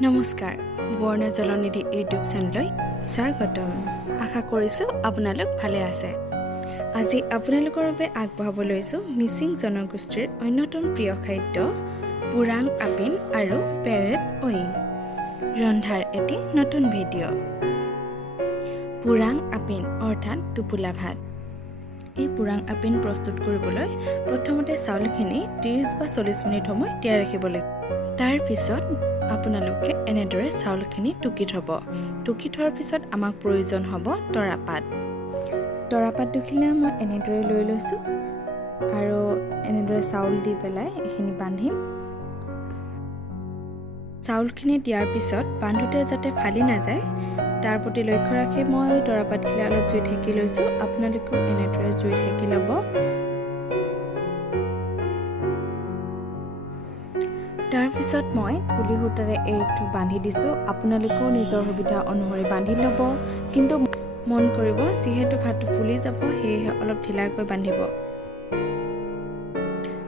নমস্কাৰ বৰ্ণ জলনিধি ইউটিউব চেনেললৈ স্বাগতম আশা কৰিছোঁ আপোনালোক ভালে আছে আজি আপোনালোকৰ বাবে আগবঢ়াব লৈছোঁ মিচিং জনগোষ্ঠীৰ অন্যতম প্ৰিয় খাদ্য পুৰাং আপিন আৰু পেৰেট অয়িং ৰন্ধাৰ এটি নতুন ভিডিঅ' পুৰাং আপিন অৰ্থাৎ টোপোলা ভাত এই পুৰাং আপিন প্ৰস্তুত কৰিবলৈ প্ৰথমতে চাউলখিনি 30 বা 40 মিনিট সময় তিয়াই ৰাখিব লাগিব তাৰ পিছত আপোনালোকে এনেদৰে চাউলখিনি টুকি থব টুকি থোৱাৰ পিছত আমাক প্ৰয়োজন হ'ব তৰাপাত দুখিলা মই এনেদৰে লৈ লৈছোঁ আৰু এনেদৰে চাউল দি পেলাই এইখিনি বান্ধিম চাউলখিনি দিয়াৰ পিছত বান্ধোতে যাতে ফালি নাযায় তাৰ প্ৰতি লক্ষ্য ৰাখি মই তৰাপাতখিলা অলপ জুইত সেকি লৈছোঁ আপোনালোকেও এনেদৰে জুইত সেকি ল'ব তাৰ পিছত মই পুলি সূতাৰে এইটো বান্ধি দিছোঁ আপোনালোকেও নিজৰ সুবিধা অনুসৰি বান্ধি ল'ব কিন্তু মন কৰিব যিহেতু ভাতটো ফুলি যাব সেয়েহে অলপ ঢিলাকৈ বান্ধিব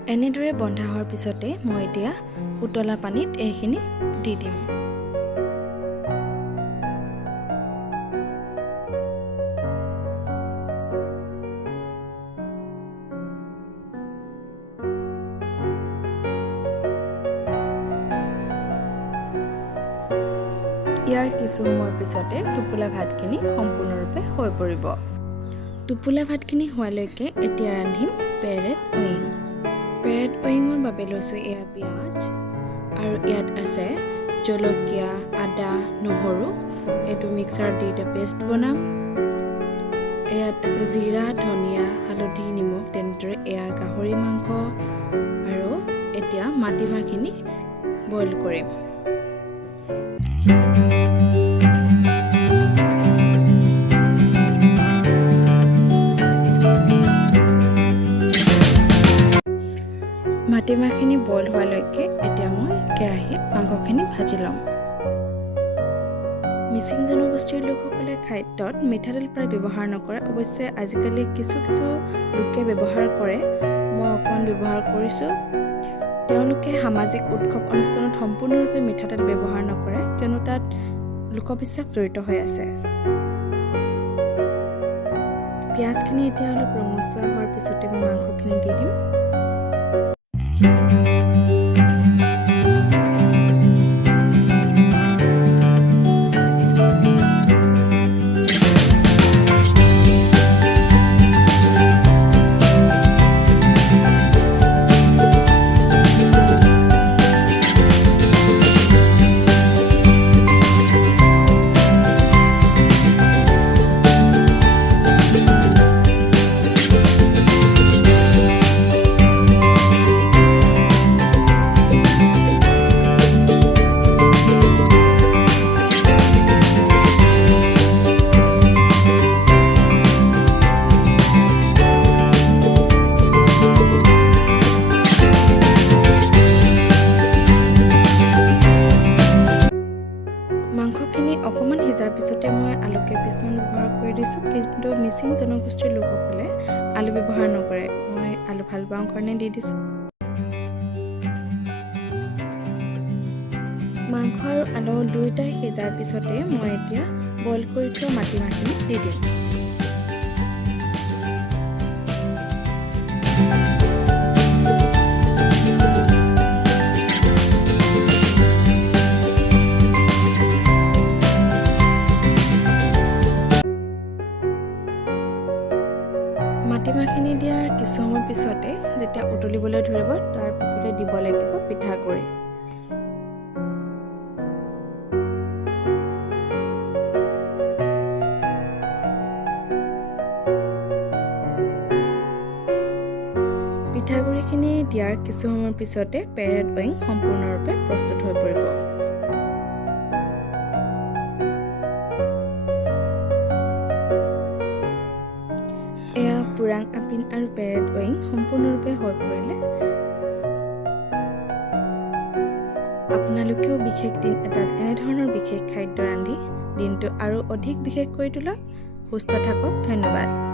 এনেদৰে বন্ধা হোৱাৰ পিছতে মই এতিয়া উতলা পানীত এইখিনি দি দিম ইয়াৰ কিছু সময়ৰ পিছতে টোপোলা ভাতখিনি সম্পূৰ্ণৰূপে হৈ পৰিব টোপোলা ভাতখিনি হোৱালৈকে এতিয়া ৰান্ধিম পেৰেট অয়িঙৰ বাবে লৈছোঁ এয়া পিঁয়াজ আৰু ইয়াত আছে জলকীয়া আদা নহৰু এইটো মিক্সাৰত দি এটা পেষ্ট বনাম ইয়াত আছে জিৰা ধনিয়া হালধি নিমখ তেনেদৰে এয়া গাহৰি মাংস আৰু এতিয়া মাটিমাহখিনি বইল কৰিম মাটিমাহখিনি বইল হোৱালৈকে এতিয়া মই কেৰাহীত মাংসখিনি ভাজি ল'ম মিচিং জনগোষ্ঠীৰ লোকসকলে খাদ্যত মিঠাতেল প্ৰায় ব্যৱহাৰ নকৰে অৱশ্যে আজিকালি কিছু লোকে ব্যৱহাৰ কৰে মই অকণমান ব্যৱহাৰ কৰিছোঁ তেওঁলোকে সামাজিক উৎসৱ অনুষ্ঠানত সম্পূৰ্ণৰূপে মিঠাতেল ব্যৱহাৰ নকৰে কিয়নো তাত লোকবিশ্বাস জড়িত হৈ আছে পিঁয়াজখিনি এতিয়া অলপ ৰঙচুৱা হোৱাৰ পিছতে মই মাংসখিনি দি দিম মাংসখিনি অকণমান সিজাৰ পিছতে মই আলু কেইপিচমান ব্যৱহাৰ কৰি দিছোঁ কিন্তু মিচিং জনগোষ্ঠীৰ লোকসকলে আলু ব্যৱহাৰ নকৰে মই আলু ভাল পাওঁ কাৰণে দি দিছোঁ মাংস আৰু আলু দুয়োটাই সিজাৰ পিছতে মই এতিয়া বইল কৰি থোৱা মাটিমাহখিনি দি দিম মাটিমাহখিনি দিয়াৰ কিছু সময়ৰ পিছতে যেতিয়া উতলিবলৈ ধৰিব তাৰ পিছতে দিব লাগিব পিঠাগুড়ি পিঠাগুড়িখিনি দিয়াৰ কিছু সময়ৰ পিছতে পেৰেট অয়িং সম্পূৰ্ণৰূপে প্ৰস্তুত হৈ পৰিব এয়া পুৰাং আপিন আৰু পেৰেট অয়িং সম্পূৰ্ণৰূপে হৈ পৰিলে আপোনালোকেও বিশেষ দিন এটাত এনেধৰণৰ বিশেষ খাদ্য ৰান্ধি দিনটো আৰু অধিক বিশেষ কৰি তোলক সুস্থ থাকক ধন্যবাদ